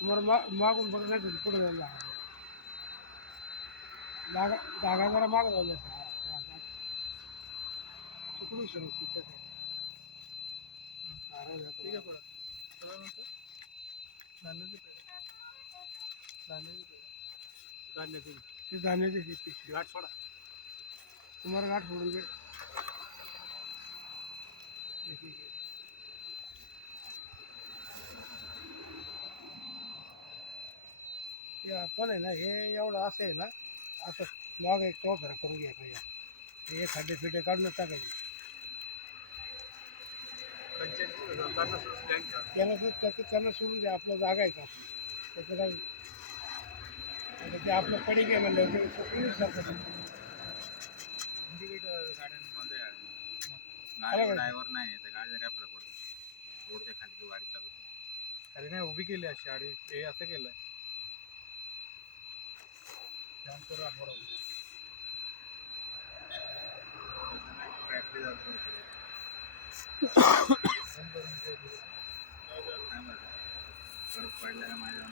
तुम्हाला मागून बघा नाही तर पुढे जायला लागेल. जागा जरा मागं जायला तिकडून सर ठीक आहे बरं ते धान्याचे पिशवी गाठ सोडा तुम्हाला गाठ सोडून दे. ते आपण आहे ना हे एवढं असं आहे ना असं माग एक चौथरा करून घ्या पाहिजे हे खड्डे फिड्डे काढूनच टाकायचे त्यांना सोडून द्या आपलं जागा आहे का त्याचं काही आता ते आपलं पडी घ्या म्हणलं ते सारखं ड्रायव्हर नाही तर गाडीला काय फरक पडतो रोडच्या खाली गाडी चालू अरे नाही उभी केली अशी आडी हे असं केलंय पडलेला माझ्या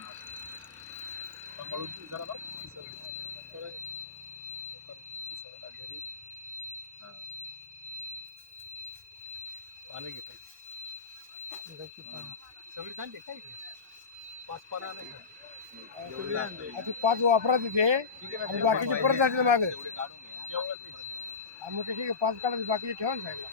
पाणी घेतो सगळी चालली काय पाच पाना नाही आता 5 वापरा तिथे आणि बाकीचे परत जाते मागे मग ते ठीक आहे 5 काढायचे बाकीचे ठेवा ना साईडला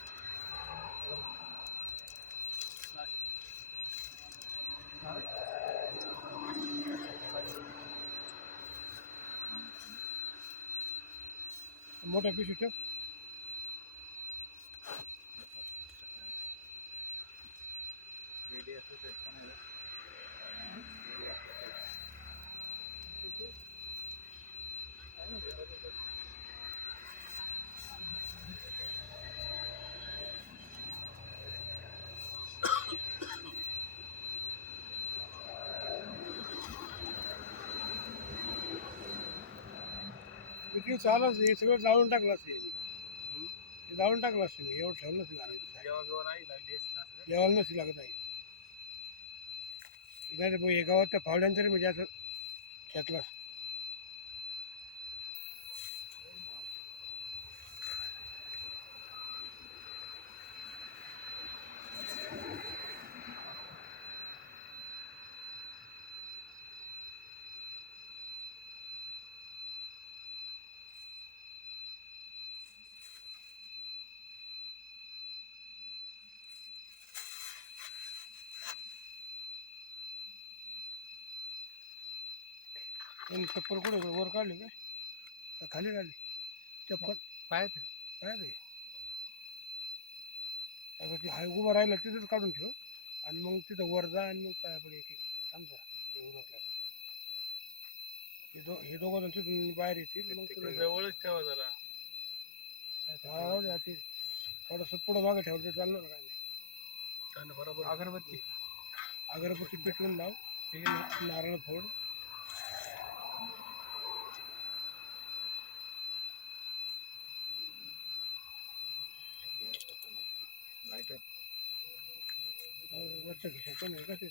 मोठ्या पिशवी ठेव किती चालच हे सगळं जाळून टाकलं असेल हे जाळून टाकलं असेल एवढं ठेवलं नसेल जेवायला नसेल लागत आहे नाही तर हे गावात त्या फावड्यांतरी म्हणजे असं घेतलं असं चप्पल कुठे वर काढली काय का खाली काढली चप्पल काय काय ते आता ती हाय उभं राहिलं तिथंच काढून ठेव आणि मग तिथं वर जा आणि मग काय आपण एक थांबजा हे दोघं जण तिथून बाहेर येतील मग तुला जवळच ठेवा जरा राहू द्या ते थोडंसं पुढं मागं ठेवलं तर चालणार काय नाही बरोबर अगरबत्ती पेटवून लाव ते नारळ फोड वरच्या खिशात नाही का ते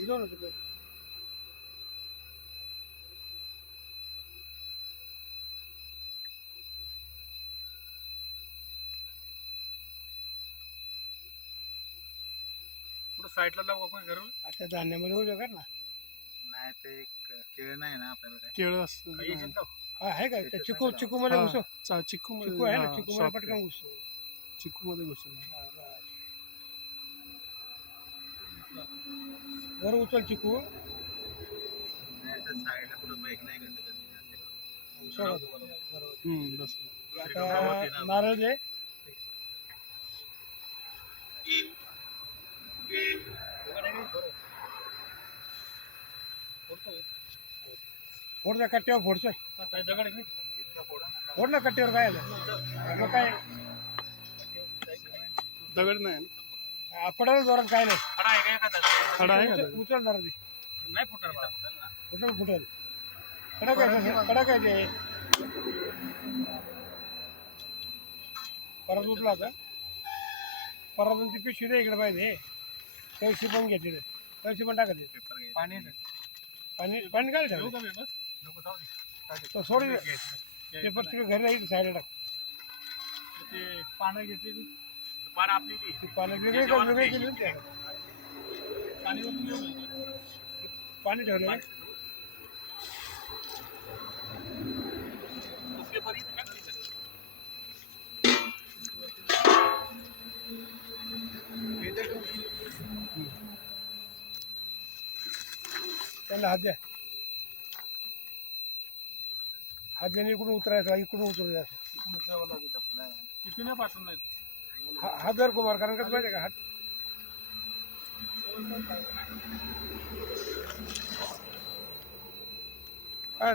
इथं ना तिकडे साईडला लावू आपण घरून आता धान्यामध्ये उभे कर ना नाही ते एक खेळ नाही ना आपल्याला केळ असतं आहे का त्या चिकू मध्ये घुसव चिकू आहे ना चिकू मध्ये पटकन घुसव चिकू मध्ये घुसून वर उचल चिकू साईडला कुठं बाईक नाही करत बस आता नारळ दे फोडच्या कट्ट्यावर फोडतोय दगड आहे इतकं फोडा ना. फोड ना कट्ट्यावर काय आलं मग काय दगड नाही पडायला जोरात काय नाही खडा आहे का एखादा खडा आहे का दगड? उचल जरा ते नाही फुटणार बा. फुटेल ना. उचल फुटेल कडा काय ते परत उठला आता परत ती पिशवी दे इकडे पाहिजे पैसे पण घेतले पैसे पण टाकायचे पेपर घ्यायचा. पाणी आहे का? पाणी पाणी काय ठेवू ठेवलं का पेपर? नको जाऊ दे. तो सोडून पेपर तुम्ही घरी राहील साईडला टाक ते पानं घेतली पानं आपली ती. ती पाणी वेगळे वेगळे केले ना ते. पाणी वरून घेऊन पाणी ठेवलं ना पेपर इथे टाक तिथे. त्यांना हात द्या हात द्याने इकडून उतरायचा इकडून उतरू द्या इकडून द्यावं लागेल आपल्याला. तिथे नाही पाठवून नाही. हात धर कुमार कारण कसं माहिती आहे का हात काय